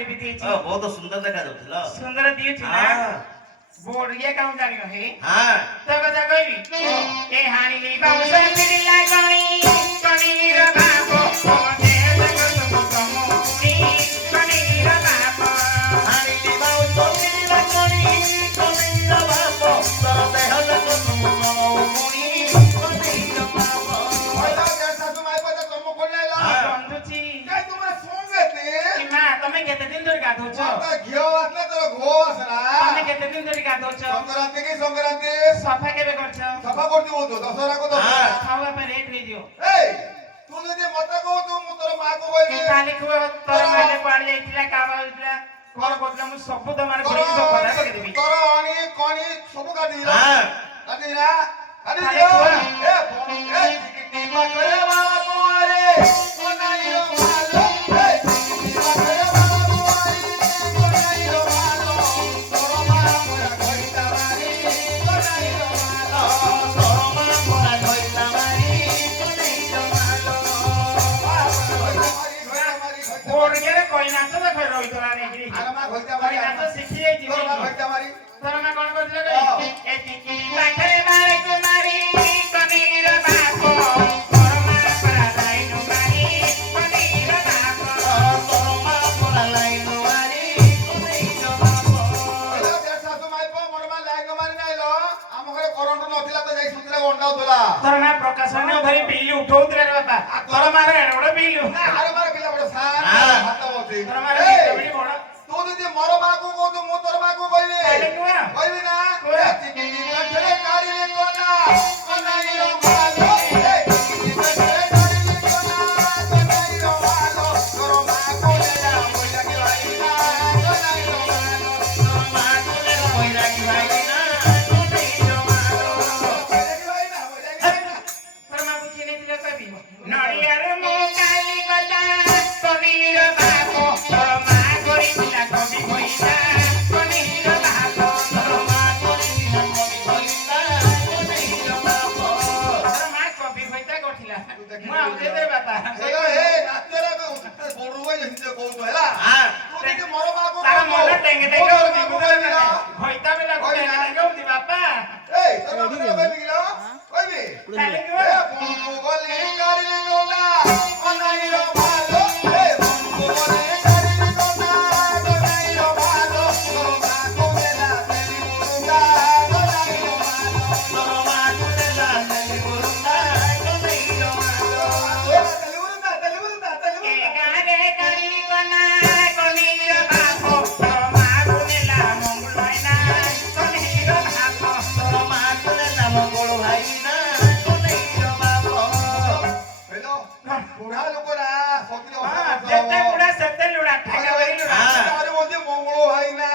काबले भी दिए बहुत सुंदर देखा जाउथिला सुंदर दिए छी ना बोर्ड ये काम जानियो हे हां तो बता कहबी ए हानी ले बाउसा मिलिला कणी कणी रे बापो ओ दे लगो तुम कमोनी कणी रे बापो हानी ले बाउसा मिलिला कणी कणी रे बापो तोर देह लगो तुम कमोनी कणी रे बापो ओला जैसा तुम आई पता तुम कोल्ला बंधुची काय तुम्हाला सोंगते की मा तुम्ही केते दिन धरी गाधो छ आता घिओ असला तर घो असला तुम्ही केते दिन धरी गाधो छ संक्रांती की संक्रांती सफा केबे करछ सफा करती होतो दसरा को दसरा खावा पे रेट रे दियो ए तू যদি মত কও তু মু তোর মা কো কইবি কালি কো তোর মালে পাড় যাইতিলা কাবা হইতিলা কোন কোতলা মু ସବୁ তোমার ঘরে সব কথা কই দেবি তোর অনি কোনি সবু কাটি দিলা हां কাটি দিলা কাটি দিও এ টিকি মা করে বাবা কুমারে কোনাই রো ভালো এ টিকি মা করে বাবা কুমারে কোনাই রো ভালো তোর মা মোরা কইতা মারি কোনাই রো ভালো तोर मा मोरा कइता मारी कणी रे मालो बोर्ड गेले कोई नाच ना खै रही तोरा ने गिरी আরে মা কইতা कोई মারি नाच शिखी जाई তোর মা दिबी কইতা মারি তোর মা কোন করছিল রে এ টিকি মাখরে মারে কুমারী কনি রে বাপো তোর মা পরা যাই নো মারি কনি রে বাপো तोर मा मोरा लाइन मारी कणी रे बापो এলা দেশা তুমি পো মোর মা লাইন মারি নাইলো আম ঘরে করন্ট নথিলা তো যাই সুতিরা গন্ডাউতলা তোর মা প্রকাশনে ধরি বিল উঠাউতলে রে বাপা তোর মা রে এড় বিল না আরে মারে পিলা বড় সান হ্যাঁ। হাত বলতে তোর মা রে বিল বড় তু যদি মোর মাকু কো তু মু তোর মাকু কইবি তাইলে কুয়া কইবি না কইয়া। টিকি টিকি কাড়ি রে কোনা কোনাই রো ভালো এ টিকি টিকি কাড়ি রে কোনা কোনাই রো ভালো তোর মাকু লে যা বইলা কি ভাই না কোনাই রো ভালো तोर मा कोले मोइरा की भाई ना कणी रे मालो বইলা কি ভাই না বইলা কি ভাই না তোর মা বুঝি নেই দিলে কবি নড়িয়ার মো কালি কথা কবির বাপো তোর মা করি দিলা কবি কইতা কবির বাপো तोर मा कोलिना कवि भइला कणी रे बापो তোর মা কবি কইতা গঠিলা মু আউতে দে বাতা এগো হে নাচরা কে উঠতে বড় হই হিন্দে কইতো হেলা হ্যাঁ তু যদি মোর মাকু তার মনে টেঙ্গে টেঙ্গে উঠি কইবি না কইতা বেলা কইতা টেঙ্গে উঠি বাপা এই তোর মাকু কইবি কি না কইবি তাইলে কি এ বন্ধু গলি কাড়ি রে কোনা কোনাই রো ভালো এ বন্ধু গলি কাড়ি রে কোনা কোনাই রো ভালো তোর মাকু মেলা তেরি মুরুদা কোনাই রো ভালো तोर मा कोले लाली गुरुंदा कणी रे मालो তেলি মুরুদা এ গারে কারি কনা কনির বাপো তোর মা গুনেলা মঙ্গল হয়না কনির বাপো तोर मा कोले ना मंगल भाई ना कणी रे बापो हेलो बुढ़ा लोकरा সত্যি হ্যাঁ যেতে পুরা সেতে লুড়া ঠাকা বাড়ি লুড়া আরে বলতে মঙ্গল ভাই না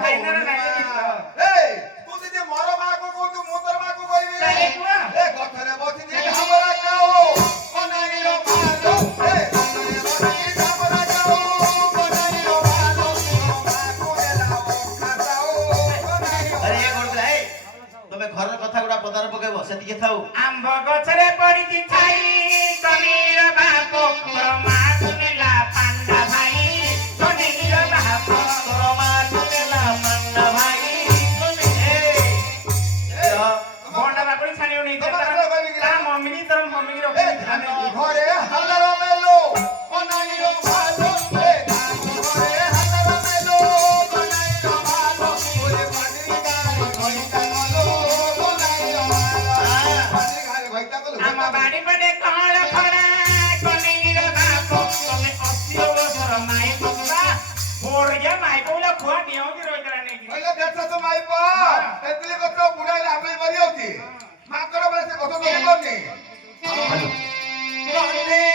ভাই না না এই তুই যদি মর মাকু কো তু মোতর মাকু কইবি তাইলে কুয়া এ কথারে বতি দি ঘাবরা কাও কোনাই রো ভালো এ কথারে বতি ঘাবরা কাও কোনাই রো ভালো মাকু এলাও খাসাও কোনাই রো अरे ये गोड़ ए तमे घर कथा गुडा पदार पकेबो सेतिके थाउ আম্ব গছরে পড়িছি ছাই কনির বাপো তোর মা গুনেলা পান্ডা ভাই কনির বাপো तोर मा कोले ला मन्ना भाई कणी এ বন্ডা বাকুড়ি ছাড়িও নি তোমার তার ঘরে কইবি কি তার মম্মি তোর মম্মি রে এ ঘরে হালার মেলো কোনাই রো ভালো এ ঘরে হালার মেলো কোনাই রো ভালো ওরে পানি গাড়ি কইতা গলো কোনাই রো ভালো পানি গাড়ি কইতা গলো আম বাড়ি পড়ে কল খড়া কনির বাপো তুমি 80 বছর মাই বাবা ওরিয়া মাই কোলা খুয়া নিও কি রইতরা নেকি ওইলা দেখছ তো মাইপা এতলি কত বুড়াই রামলাই মারি হতি মাকড় বসে কত তো করনি বন্দে